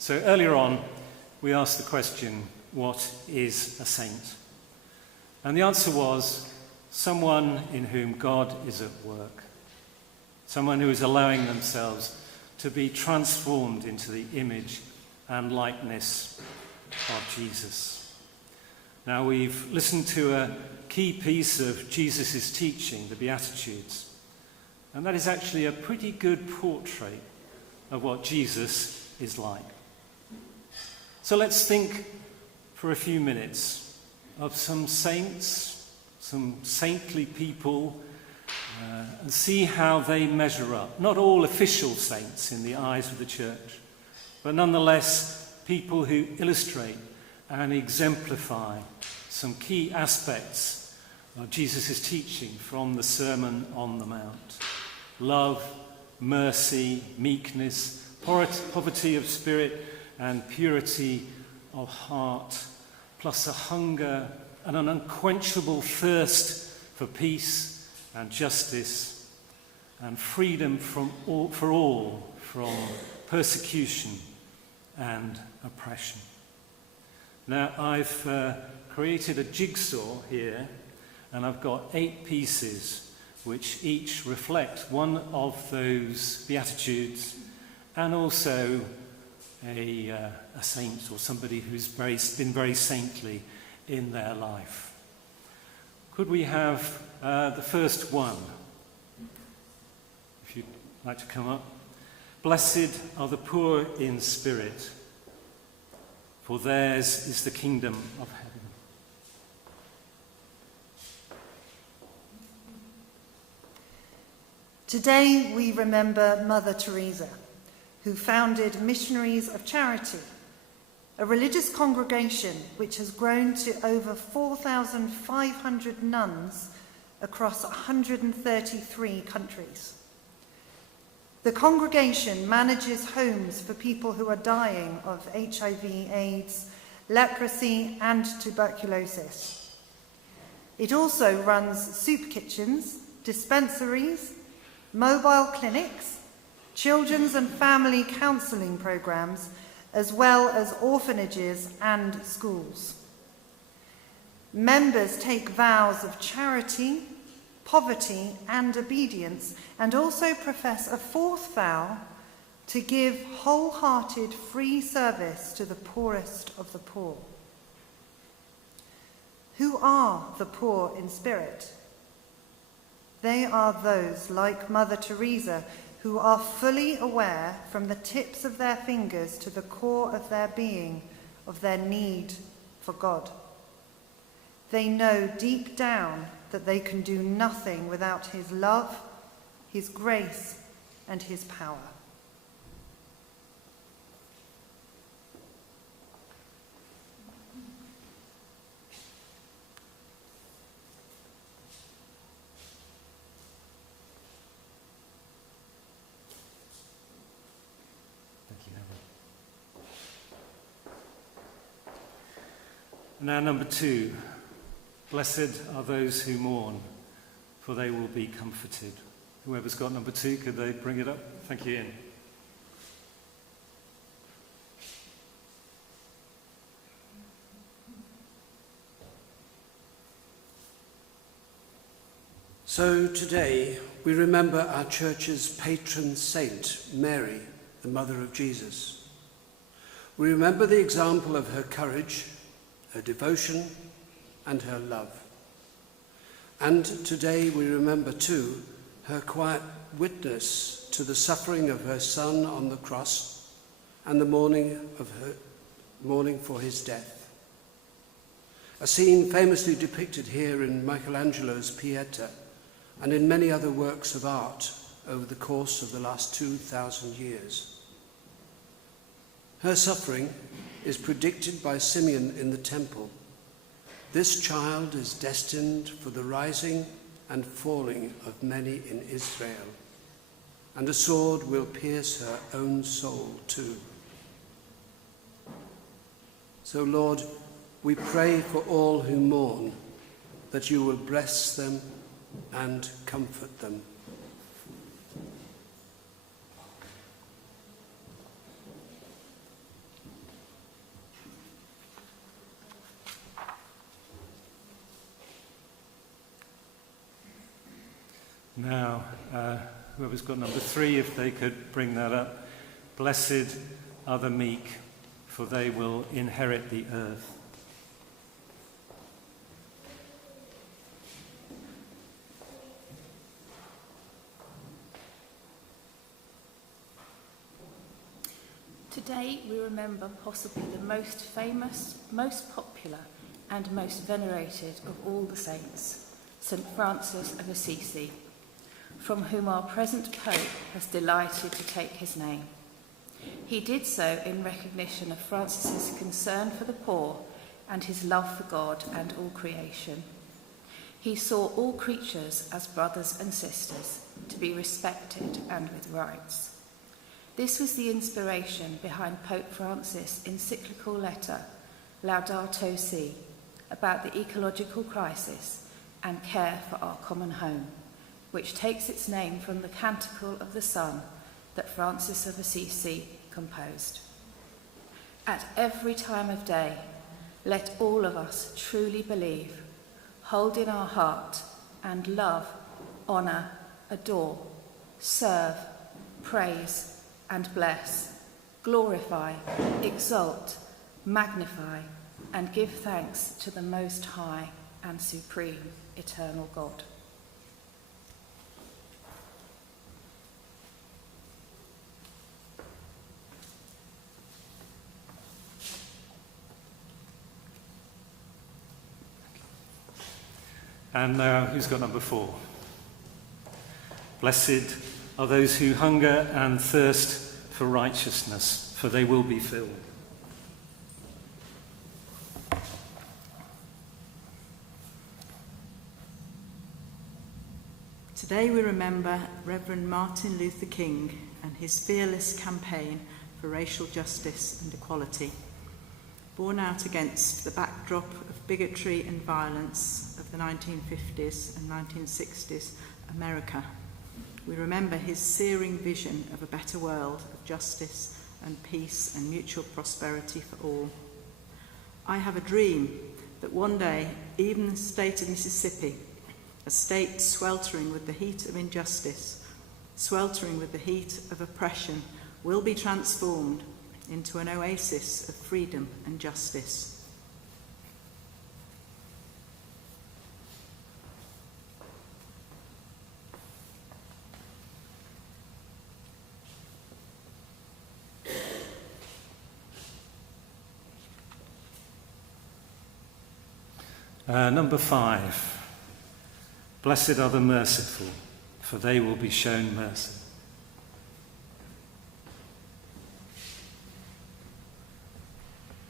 So earlier on, we asked the question, what is a saint? And the answer was, someone in whom God is at work. Someone who is allowing themselves to be transformed into the image and likeness of Jesus. Now, we've listened to a key piece of Jesus' teaching, the Beatitudes, and that is actually a pretty good portrait of what Jesus is like. So let's think for a few minutes of some saints, some saintly people, and see how they measure up. Not all official saints in the eyes of the church, but nonetheless people who illustrate and exemplify some key aspects of Jesus' teaching from the Sermon on the Mount. Love, mercy, meekness, poverty of spirit, and purity of heart, plus a hunger and an unquenchable thirst for peace and justice and freedom for all from persecution and oppression. Now, I've created a jigsaw here, and I've got 8 pieces which each reflect one of those Beatitudes and also a saint or somebody who's been very saintly in their life. Could we have the first one, if you'd like to come up? Blessed are the poor in spirit, for theirs is the kingdom of heaven. Today we remember Mother Teresa, who founded Missionaries of Charity, a religious congregation which has grown to over 4,500 nuns across 133 countries. The congregation manages homes for people who are dying of HIV, AIDS, leprosy, and tuberculosis. It also runs soup kitchens, dispensaries, mobile clinics, children's and family counselling programs, as well as orphanages and schools. Members take vows of charity, poverty, and obedience, and also profess a 4th vow to give wholehearted free service to the poorest of the poor. Who are the poor in spirit? They are those, like Mother Teresa, who are fully aware from the tips of their fingers to the core of their being of their need for God. They know deep down that they can do nothing without his love, his grace, and his power. Now, number 2, blessed are those who mourn, for they will be comforted. Whoever's got number 2, could they bring it up? Thank you, Ian. So today we remember our church's patron saint, Mary, the mother of Jesus. We remember the example of her courage, her devotion, and her love. And today we remember too her quiet witness to the suffering of her son on the cross and the mourning for his death. A scene famously depicted here in Michelangelo's Pieta and in many other works of art over the course of the last 2,000 years. Her suffering is predicted by Simeon in the temple. This child is destined for the rising and falling of many in Israel, and a sword will pierce her own soul too. So, Lord, we pray for all who mourn, that you will bless them and comfort them. Now, whoever's got number 3, if they could bring that up. Blessed are the meek, for they will inherit the earth. Today we remember possibly the most famous, most popular and most venerated of all the saints, St. Francis of Assisi, from whom our present Pope has delighted to take his name. He did so in recognition of Francis's concern for the poor and his love for God and all creation. He saw all creatures as brothers and sisters, to be respected and with rights. This was the inspiration behind Pope Francis' encyclical letter, Laudato Si', about the ecological crisis and care for our common home, which takes its name from the Canticle of the Sun that Francis of Assisi composed. At every time of day, let all of us truly believe, hold in our heart, and love, honour, adore, serve, praise, and bless, glorify, exalt, magnify, and give thanks to the Most High and Supreme Eternal God. And now, who's got number 4? Blessed are those who hunger and thirst for righteousness, for they will be filled. Today we remember Reverend Martin Luther King and his fearless campaign for racial justice and equality, borne out against the backdrop of bigotry and violence of the 1950s and 1960s America. We remember his searing vision of a better world of justice and peace and mutual prosperity for all. I have a dream that one day, even the state of Mississippi, a state sweltering with the heat of injustice, sweltering with the heat of oppression, will be transformed into an oasis of freedom and justice. Number 5. Blessed are the merciful, for they will be shown mercy.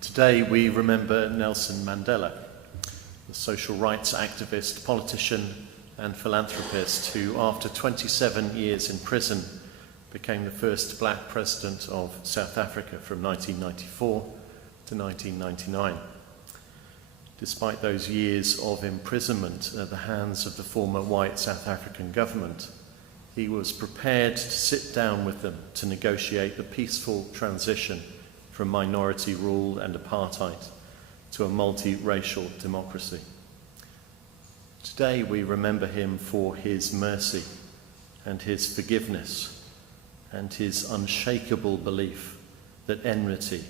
Today we remember Nelson Mandela, the social rights activist, politician and philanthropist who, after 27 years in prison, became the first black president of South Africa from 1994 to 1999. Despite those years of imprisonment at the hands of the former white South African government, he was prepared to sit down with them to negotiate the peaceful transition from minority rule and apartheid to a multiracial democracy. Today we remember him for his mercy and his forgiveness and his unshakable belief that enmity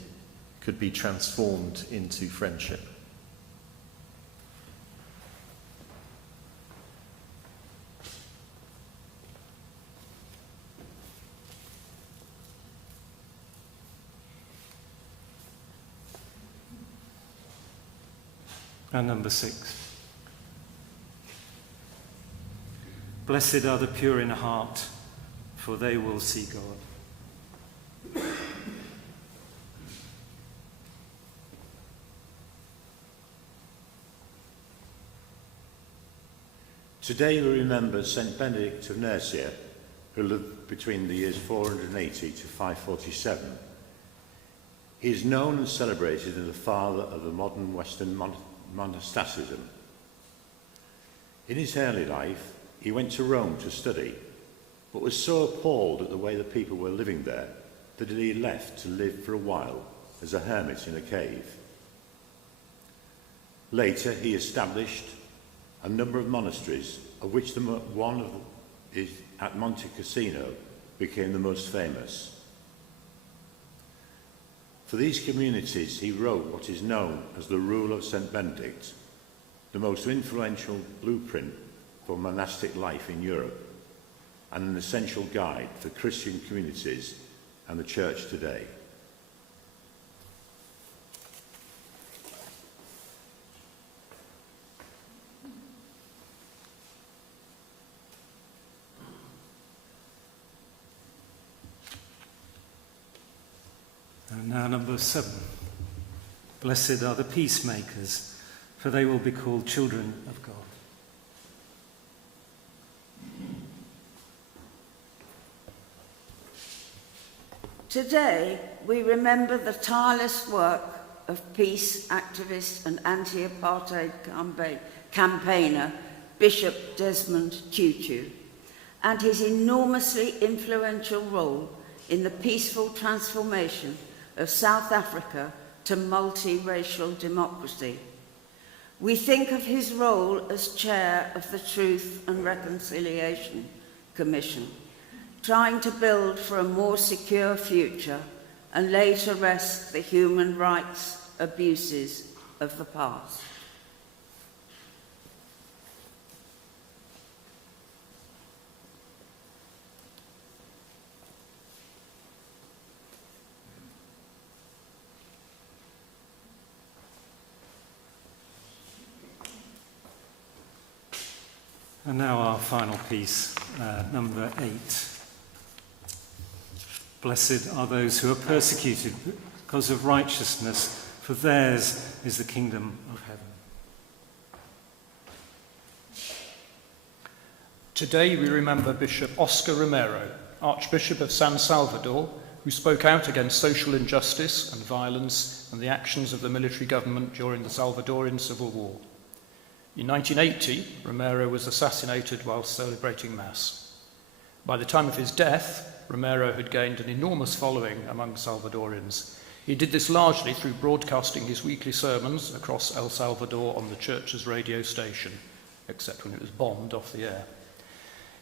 could be transformed into friendship. And number 6. Blessed are the pure in heart, for they will see God. Today we remember St. Benedict of Nursia, who lived between the years 480 to 547. He is known and celebrated as the father of the modern Western monasticism. In his early life, he went to Rome to study, but was so appalled at the way the people were living there that he left to live for a while as a hermit in a cave. Later, he established a number of monasteries, of which one at Monte Cassino became the most famous. For these communities, he wrote what is known as the Rule of St. Benedict, the most influential blueprint for monastic life in Europe, and an essential guide for Christian communities and the Church today. And now number 7. Blessed are the peacemakers, for they will be called children of God. Today, we remember the tireless work of peace activist and anti-apartheid campaigner Bishop Desmond Tutu, and his enormously influential role in the peaceful transformation of South Africa to multiracial democracy. We think of his role as chair of the Truth and Reconciliation Commission, trying to build for a more secure future and lay to rest the human rights abuses of the past. And now our final piece, number 8. Blessed are those who are persecuted because of righteousness, for theirs is the kingdom of heaven. Today we remember Bishop Oscar Romero, Archbishop of San Salvador, who spoke out against social injustice and violence and the actions of the military government during the Salvadorian Civil War. In 1980, Romero was assassinated while celebrating Mass. By the time of his death, Romero had gained an enormous following among Salvadorians. He did this largely through broadcasting his weekly sermons across El Salvador on the church's radio station, except when it was bombed off the air.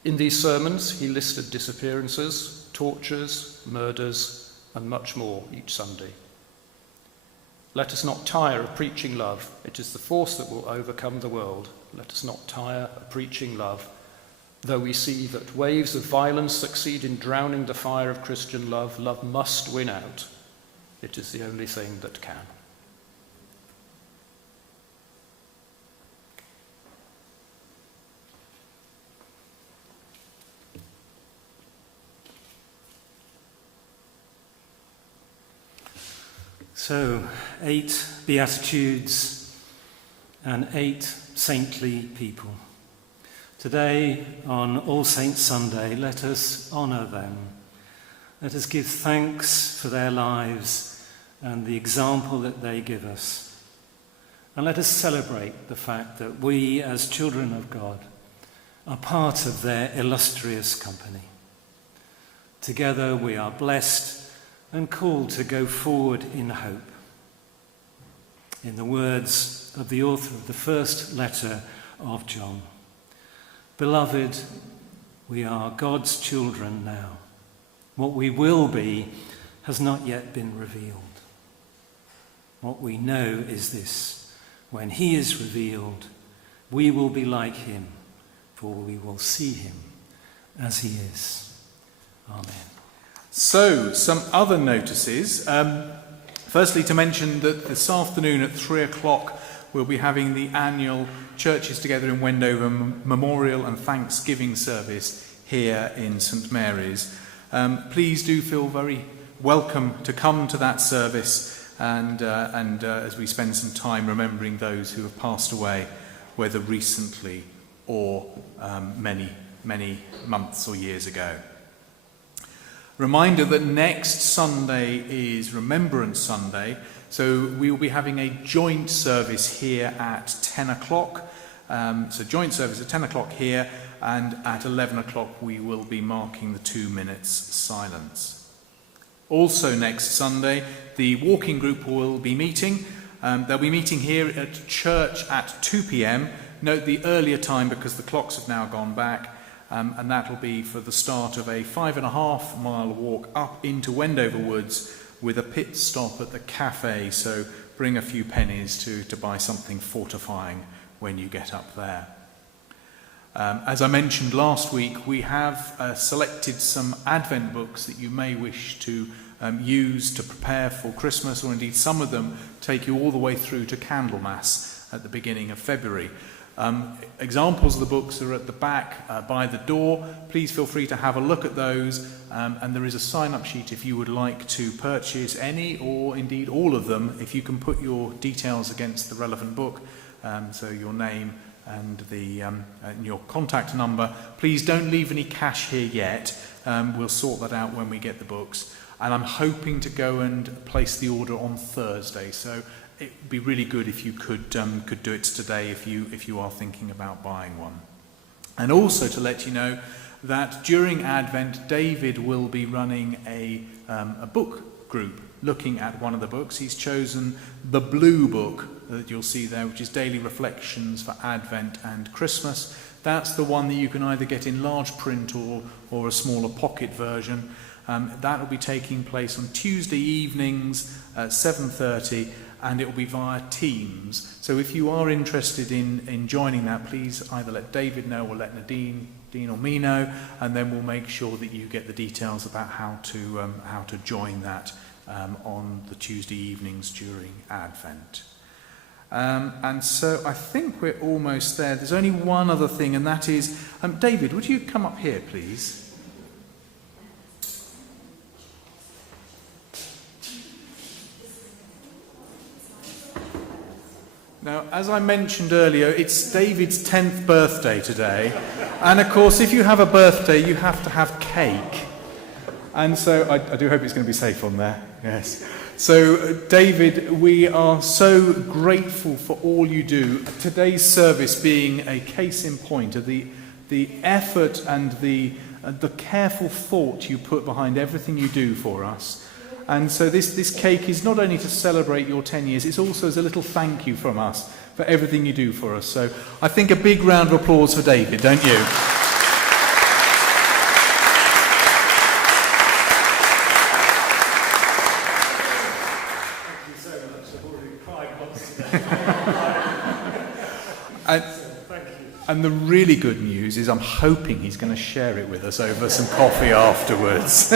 In these sermons, he listed disappearances, tortures, murders, and much more each Sunday. Let us not tire of preaching love. It is the force that will overcome the world. Let us not tire of preaching love. Though we see that waves of violence succeed in drowning the fire of Christian love, love must win out. It is the only thing that can. So, 8 Beatitudes and 8 saintly people. Today, on All Saints' Sunday, let us honour them. Let us give thanks for their lives and the example that they give us. And let us celebrate the fact that we, as children of God, are part of their illustrious company. Together we are blessed and called to go forward in hope. In the words of the author of the first letter of John, beloved, we are God's children now. What we will be has not yet been revealed. What we know is this: when he is revealed, we will be like him, for we will see him as he is. Amen. So, some other notices. Firstly, to mention that this afternoon at 3 o'clock we'll be having the annual Churches Together in Wendover Memorial and Thanksgiving service here in St Mary's. Please do feel very welcome to come to that service and as we spend some time remembering those who have passed away, whether recently or many months or years ago. Reminder that next Sunday is Remembrance Sunday, so we will be having a joint service here at 10 o'clock. So joint service at 10 o'clock here, and at 11 o'clock we will be marking the 2 minutes silence. Also next Sunday, the walking group will be meeting. They'll be meeting here at church at 2 p.m. Note the earlier time because the clocks have now gone back. and that will be for the start of a 5.5-mile walk up into Wendover Woods with a pit stop at the cafe, so bring a few pennies to buy something fortifying when you get up there. As I mentioned last week, we have selected some Advent books that you may wish to use to prepare for Christmas, or indeed some of them take you all the way through to Candlemas at the beginning of February. Examples of the books are at the back by the door. Please feel free to have a look at those, and there is a sign-up sheet if you would like to purchase any or indeed all of them. If you can put your details against the relevant book, so your name and and your contact number. Please don't leave any cash here yet. We'll sort that out when we get the books. And I'm hoping to go and place the order on Thursday. So it'd be really good if you could do it today if you are thinking about buying one. And also to let you know that during Advent, David will be running a book group looking at one of the books. He's chosen the blue book that you'll see there, which is Daily Reflections for Advent and Christmas. That's the one that you can either get in large print or a smaller pocket version. That will be taking place on Tuesday evenings at 7:30, and it will be via Teams. So if you are interested in joining that, please either let David know or let Dean or me know, and then we'll make sure that you get the details about how to join that on the Tuesday evenings during Advent. And so I think we're almost there. There's only one other thing, and that is, David, would you come up here, please? Now, as I mentioned earlier, it's David's 10th birthday today. And of course, if you have a birthday, you have to have cake. And so I do hope it's going to be safe on there. Yes. So, David, we are so grateful for all you do. Today's service being a case in point of the effort and the careful thought you put behind everything you do for us. And so this cake is not only to celebrate your 10 years, it's also as a little thank you from us for everything you do for us. So I think a big round of applause for David, don't you? Thank you so much. I've already cried once today. Thank you. And the really good news is I'm hoping he's going to share it with us over some coffee afterwards.